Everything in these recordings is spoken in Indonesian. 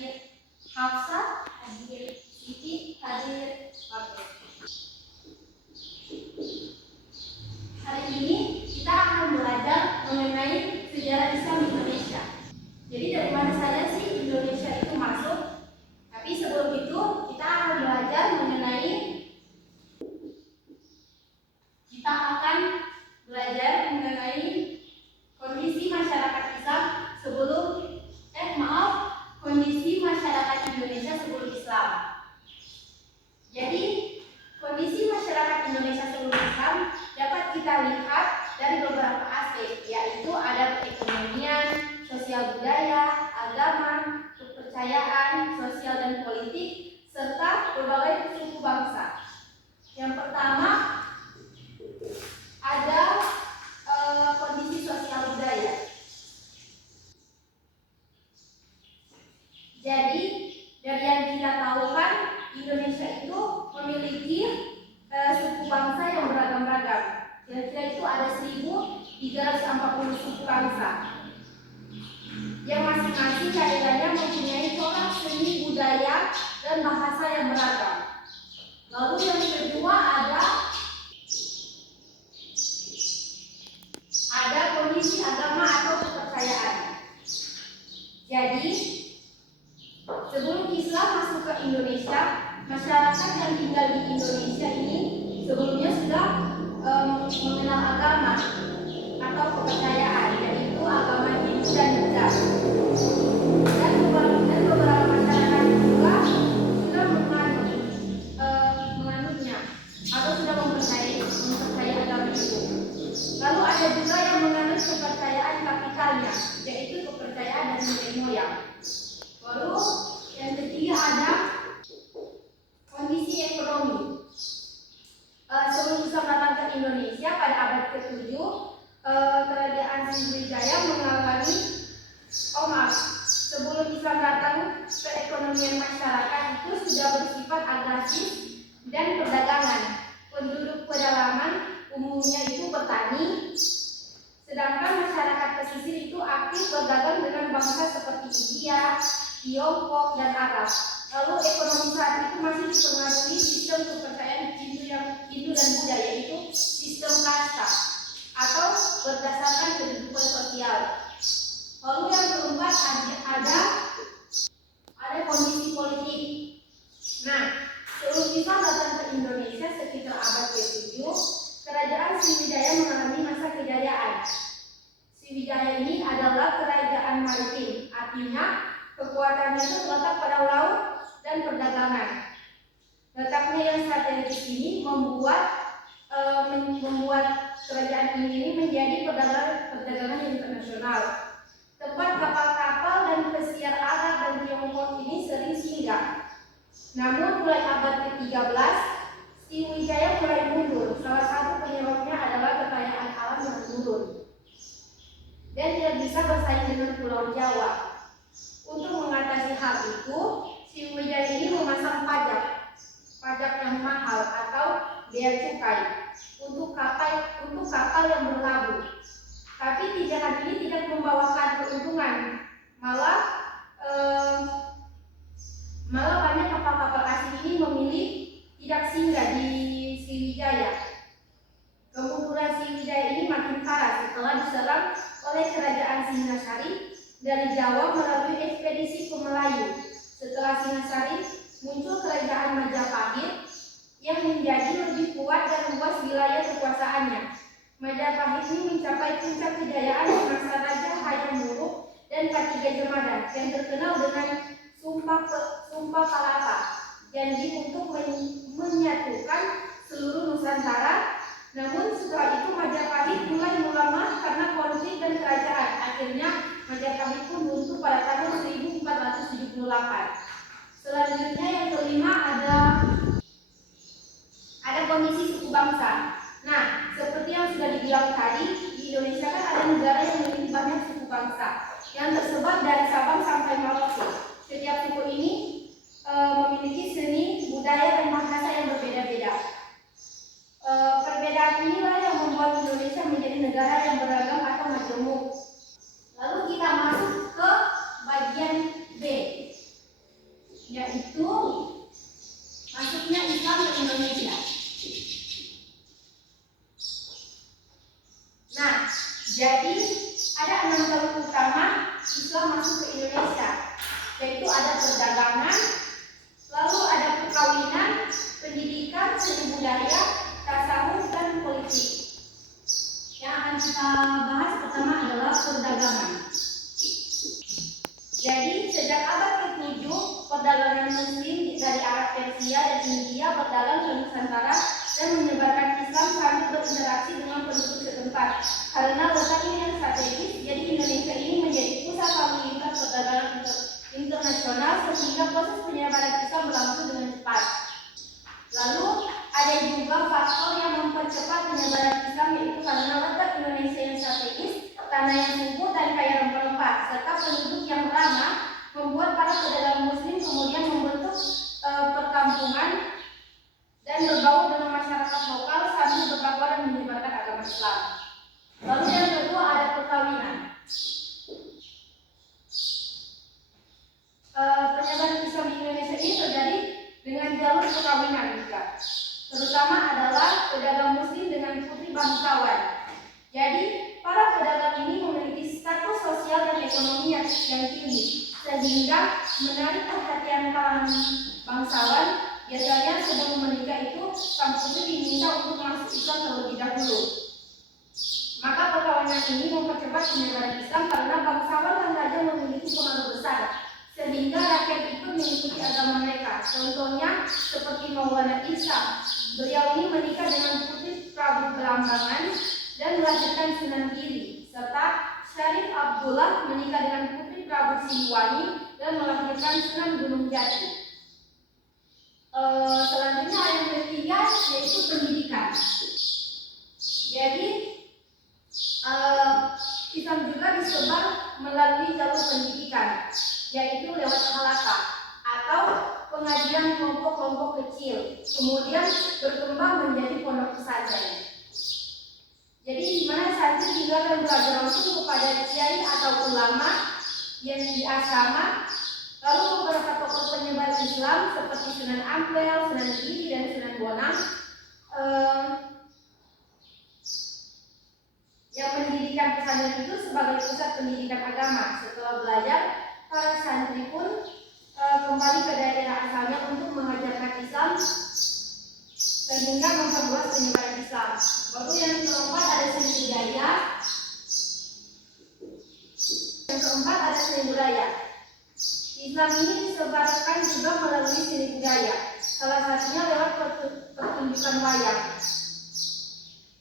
hadir, Hafsah hadir, Siti hadir. Oke. Hari ini kita akan belajar mengenai sejarah Islam di Indonesia. Jadi dari mana saja sih Indonesia itu masuk? Tapi sebelum itu kita akan belajar mengenai kondisi masyarakat Islam kondisi masyarakat Indonesia sebelum Islam. Jadi kondisi masyarakat Indonesia sebelum Islam dapat kita lihat dari beberapa aspek, yaitu ada perekonomian, sosial budaya, agama, kepercayaan, sosial dan politik, serta berbagai suku bangsa. Yang pertama ada kondisi sosial budaya. Jadi dari yang kita tahu kan, Indonesia itu memiliki suku bangsa yang beragam-ragam. Kira-kira itu ada 1.340 suku bangsa, yang masing-masing daerahnya mempunyai corak seni budaya dan bahasa yang beragam. Lalu yang kedua ada kondisi agama atau kepercayaan. Jadi sebelum Islam masuk ke Indonesia, masyarakat yang tinggal di Indonesia ini sebelumnya sudah mengenal agama atau kepercayaan, yaitu agama Hindu dan Buddha. Dan beberapa masyarakat juga sudah menganutnya atau sudah mempercayai agama itu. Lalu ada juga yang menganut kepercayaan kapitalnya, yaitu kepercayaan dari nenek moyang. Lalu yang ketiga ada kondisi ekonomi. Sebelum Islam datang ke Indonesia pada abad ke-7, kerajaan Sriwijaya mengalami sebelum Islam datang, perekonomian masyarakat itu sudah bersifat agresif dan perdagangan. Penduduk pedalaman umumnya itu petani, sedangkan masyarakat pesisir itu aktif berdagang dengan bangsa seperti India, Tiongkok, dan Arab. Lalu ekonomi saat itu masih dipengaruhi sistem kepercayaan Hindu dan Buddha, yaitu sistem kasta atau berdasarkan kehidupan sosial. Lalu yang keempat ada kondisi politik. Nah, sebelum Islam datang ke Indonesia sekitar abad ke-7, kerajaan Sriwijaya mengalami masa kejayaan. Sriwijaya ini adalah kerajaan maritim, artinya kekuatannya itu terletak pada laut dan perdagangan. Letaknya yang strategis ini membuat kerajaan ini menjadi perdagangan internasional. Tempat kapal-kapal dan pesiar Arab dan Tiongkok ini sering singgah. Namun mulai abad ke-13, Sriwijaya mulai mundur. Salah satu penyebabnya adalah kekayaan alam yang menurun dan tidak bisa bersaing dengan Pulau Jawa. Untuk mengatasi hal itu, Sriwijaya ini memasang pajak yang mahal atau bea cukai untuk kapal yang berlabuh. Tapi pijakan ini tidak membawakan keuntungan, malah banyak kapal-kapal asing ini memilih tidak singgah di Sriwijaya. Kemunduran Sriwijaya ini makin parah setelah diserang oleh kerajaan Singasari dari Jawa melalui ekspedisi ke Melayu. Setelah Singasari, muncul kerajaan Majapahit yang menjadi lebih kuat dan luas wilayah kekuasaannya. Majapahit ini mencapai puncak kejayaan di masa Raja Hayam Wuruk dan Katigajermada yang terkenal dengan Sumpah Palapa, janji untuk menyatukan seluruh Nusantara. Namun setelah itu Majapahit mulai melemah karena konflik dan kerajaan. Akhirnya Majapahit pun runtuh pada tahun 1478. Selanjutnya yang kelima ada kondisi suku bangsa. Nah, seperti yang sudah dibilang tadi, di Indonesia kan ada negara yang memiliki banyak suku bangsa yang tersebar dari Sabang sampai Merauke. Setiap suku ini memiliki seni, budaya, dan bahasa yang berbeda-beda. Perbedaan inilah yang membuat Indonesia menjadi negara yang beragam atau majemuk. Lalu kita masuk ke yaitu masuknya Islam ke Indonesia. Nah, jadi ada 6 jalur utama Islam masuk ke Indonesia, yaitu ada perdagangan, lalu ada perkawinan, pendidikan, seni budaya, tasawuf, dan politik. Yang akan kita bahas pertama adalah perdagangan. Jadi sejak abad ke-7, perdagangan Muslim dari Arab, Persia, dan India berdagang ke Nusantara dan menyebarkan Islam sambil berinteraksi dengan penduduk setempat. Karena letaknya yang strategis, jadi Indonesia ini menjadi pusat lalu lintas perdagangan internasional sehingga proses penyebaran Islam berlangsung dengan cepat. Lalu ada juga faktor yang mempercepat penyebaran Islam, yaitu karena letak Indonesia yang strategis, tanah yang subur dan kaya rempah-rempah, serta penduduk yang ramah, membuat para pedagang Muslim kemudian membentuk perkampungan dan bergaul dengan masyarakat lokal sambil berdakwah dan menyebarkan agama Islam. Lalu yang kedua ada perkawinan. Penyebaran Islam di Indonesia ini terjadi dengan jalur perkawinan juga, terutama adalah pedagang Muslim dengan putri bangsawan. Jadi para pedagang ini memiliki status sosial dan ekonomi yang tinggi, sehingga menarik perhatian kalangan bangsawan. Biasanya sebelum menikah itu sang putri diminta untuk masuk Islam terlebih dahulu. Maka perkawinan ini mempercepat penyebaran Islam karena bangsawan dan raja memiliki pengaruh besar, sehingga rakyat ikut mengikuti agama mereka. Contohnya seperti Maulana Isa, beliau ini menikah dengan putri Prabu Belambangan dan melahirkan Sunan Giri, serta Syarif Abdullah menikah dengan putri Prabu Siliwangi dan melahirkan Sunan Gunung Jati. Selanjutnya yang ketiga yaitu pendidikan. Jadi Islam juga disebar melalui jalur pendidikan, yaitu lewat halaqah atau pengajian kelompok-kelompok kecil, kemudian berkembang menjadi pondok pesantren. Jadi di mana santri tinggal dan belajar langsung kepada kiai atau ulama yang di asrama. Lalu beberapa tokoh penyebar Islam seperti Sunan Ampel, Sunan Giri, dan Sunan Bonang yang mendirikan pesantren itu sebagai pusat pendidikan agama. Setelah belajar, para santri pun kembali ke daerah asalnya untuk mengajarkan Islam sehingga memperluas penyebaran Islam. Baru yang keempat ada seni budaya. Yang keempat ada seni budaya. Islam ini disebarkan juga melalui seni budaya, salah satunya lewat pertunjukan wayang.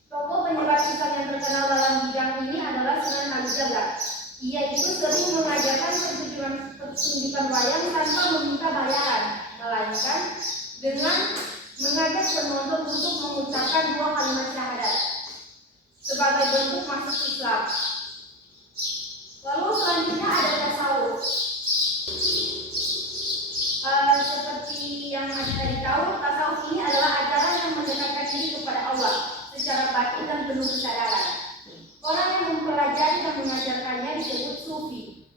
Tokoh penyebar Islam yang terkenal dalam bidang ini adalah Sunan Kalijaga. Ia itu sering mengajarkan pertunjukan wayang tanpa meminta bayaran, melainkan dengan mengajak penonton untuk mengucapkan 2 kalimat syahadat sebagai bentuk masuk Islam. Lalu selanjutnya ada tasawuf. Seperti yang tadi tahu, tasawuf ini adalah ajaran yang mendekatkan diri kepada Allah secara batin dan penuh kesadaran. Orang yang mempelajari dan mengajarkannya disebut sufi.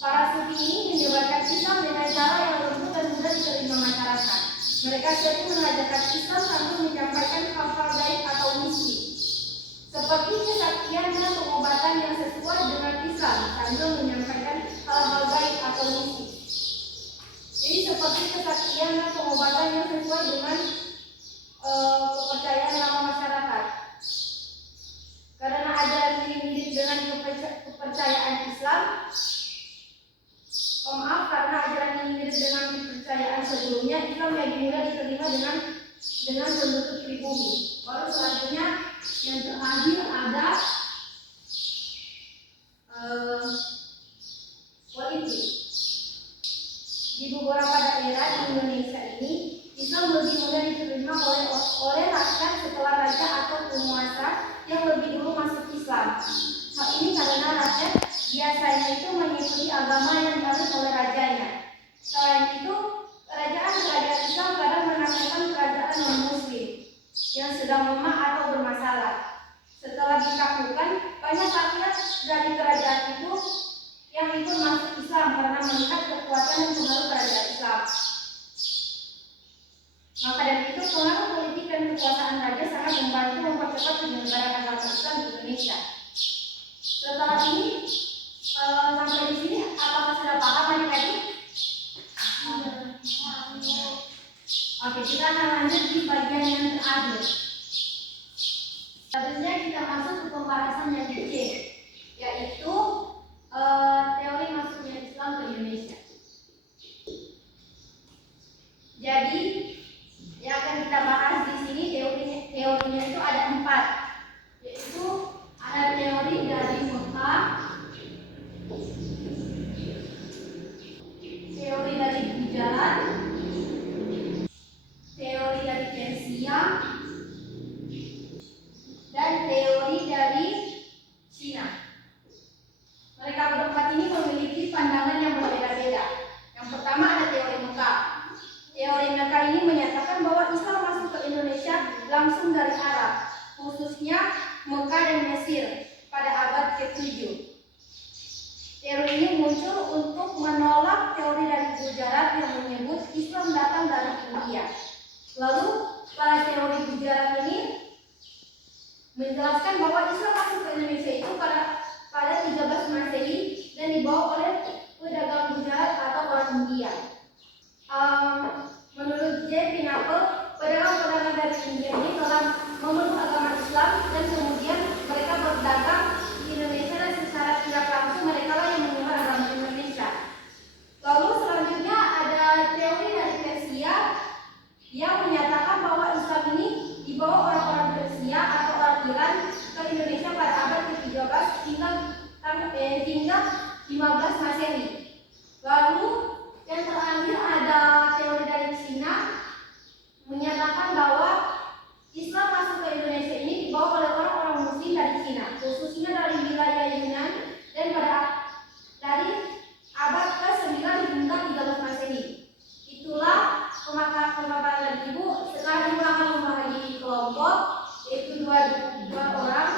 Para sufi ini menyebarkan Islam dengan cara yang lembut dan mudah diterima masyarakat. Mereka sering mengajarkan Islam sambil menyampaikan hal-hal gaib atau misi, seperti kesaktian dan pengobatan yang sesuai dengan Islam sambil menyampaikan hal-hal gaib atau misi. Jadi seperti kesaktian dan pengobatan yang sesuai dengan kepercayaan lama masyarakat. Karena ajaran ini mirip dengan kepercayaan Islam, karena ajaran ini mirip dengan kepercayaan sebelumnya, Islam lebih mudah diterima dengan penduduk pribumi. Baru selanjutnya yang terakhir ada politik. Di beberapa daerah di Indonesia ini, Islam lebih mudah diterima oleh rakyat setelah raja atau penguasa yang lebih dulu masuk Islam. Hal ini karena rakyat biasanya itu mengikuti agama yang dianut oleh rajanya. Selain itu, kerajaan Islam kadang menaklukkan kerajaan non-Muslim yang sedang lemah atau bermasalah. Setelah ditaklukkan, banyak rakyat dari kerajaan itu yang ikut masuk Islam karena melihat kekuatan dan pengaruh kerajaan Islam. Oke, kita akan lanjut di bagian yang terakhir. Selanjutnya kita masuk ke pembahasan yang kecil, yaitu teori masuknya Islam ke Indonesia. Jadi yang akan kita bahas di sini teorinya itu ada 4, yaitu ada teori dari Mekah, teori dari Gujarat, teori dari Persia, dan teori dari Cina. Mereka berempat ini memiliki pandangan yang berbeda-beda. Yang pertama ada teori Mekah. Teori Mekah ini menyatakan bahwa Islam masuk ke Indonesia langsung dari Arab, khususnya Mekah dan Mesir pada abad ke-7. Teori ini muncul untuk menolak teori dari Gujarat yang menyebut Islam datang dari India. Lalu para teori Gujarat ini menjelaskan bahwa Islam masuk ke Indonesia itu pada 13 Masehi dan dibawa oleh pedagang Gujarat atau orang India. Menurut J. Pineapple, pedagang-pedagang dari India ini telah memeluk agama Islam dan kemudian mereka berdagang di Indonesia dan secara tidak langsung mereka lah yang menyebar agama Indonesia. Lalu selanjutnya ada teori dari Persia yang menyatakan bahwa Islam ini dibawa orang-orang Persia atau orang Iran ke Indonesia pada abad ke-13 hingga 15 Masehi. Lalu yang terakhir ada teori dari Cina menyatakan bahwa Islam masuk ke Indonesia ini dibawa oleh orang-orang Muslim dari Cina, khususnya dari wilayah Yunan dan dari abad ke-9 hingga 13 Masehi. Itulah pemaparan dari Ibu. Setelah Ibu akan membagi kelompok, yaitu dua orang.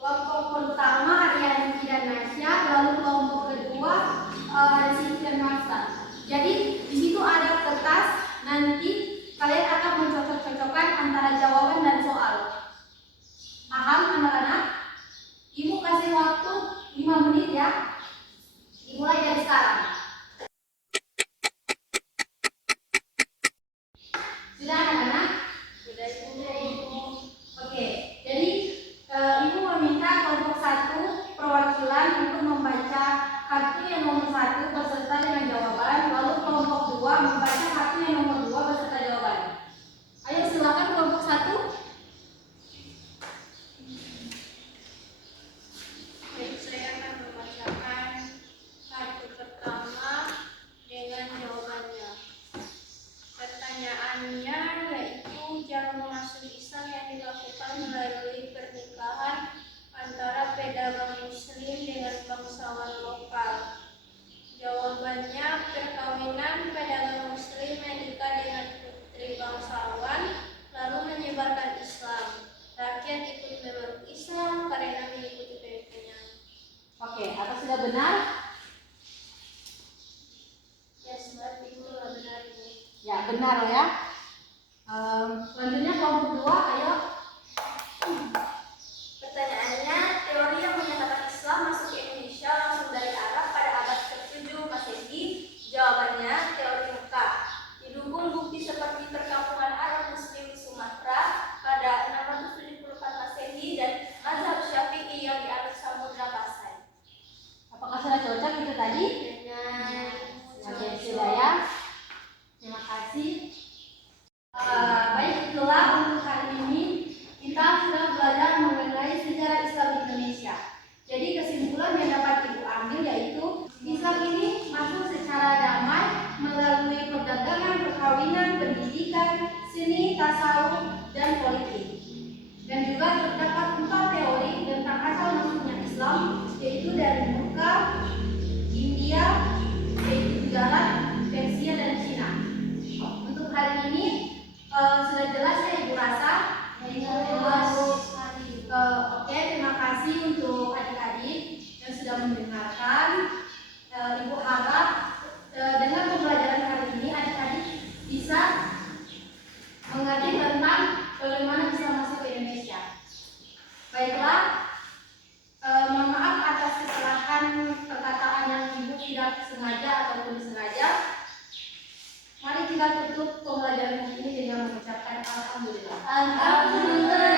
Kelompok pertama Arianti dan Nasya, lalu kelompok kedua Siti dan Marsa. Jadi di situ ada kertas, nanti kalian akan mencocok-cocokkan antara jawaban dan soal. Paham anak-anak? Ibu kasih waktu 5 menit ya. Dimulai dari sekarang. Sudah anak-anak? Sudah Ibu. Oke, jadi Ibu meminta kelompok 1 perwakilan untuk membaca kartu yang nomor 1 beserta dengan jawaban, lalu kelompok 2 membaca kartu yang nomor 2 beserta jawaban. Ayo silakan kelompok 1. Baik, saya akan membacakan kartu pertama dengan jawabannya. Pertanyaannya yaitu jalur masuk Islam yang dilakukan melalui pernikahan antara pedagang Muslim dengan bangsawan lokal. Jawabannya, perkawinan pedagang Muslim menikah dengan putri bangsawan lalu menyebarkan Islam. Rakyat ikut memeluk Islam karena mengikuti pemimpinnya. Oke, apa sudah benar? Ya, sebenarnya itu benar Ibu. Ya, benar ya. Selanjutnya kelompok 2, ayo. Pertanyaannya, teori yang menyatakan Islam masuk ke Indonesia langsung dari Arab pada abad ke-7 Masehi. Jawabannya, teori Mekah. Didukung bukti seperti perkampungan Arab Muslim di Sumatera pada 674 Masehi dan mazhab Syafi'i yang dianut Samudra Pasai. Apakah sudah cocok itu tadi? Dengan Oke, sudah ya. Terima kasih. Baik, itulah untuk kali ini kita sudah belajar mengenai sejarah Islam di Indonesia. Jadi kesimpulan yang dapat Ibu ambil yaitu Islam ini masuk secara damai melalui perdagangan, perkawinan, pendidikan, seni, tasawuf, dan politik. Dan juga terdapat 4 teori tentang asal masuknya Islam, yaitu dari Mekah, India, yaitu Gujarat, Persia, dan Cina. Untuk hari ini sudah jelas ya Ibu rasa? Jelas. Oke, terima kasih untuk adik-adik yang sudah mendengarkan. Ibu harap dengan pembelajaran hari ini adik-adik bisa mengerti tentang bagaimana Islam masuk ke Indonesia. Baiklah, mohon maaf atas kesalahan perkataan yang Ibu tidak sengaja ataupun disengaja. kita tutup pembelajaran ini dengan mengucapkan alhamdulillah. Alhamdulillah.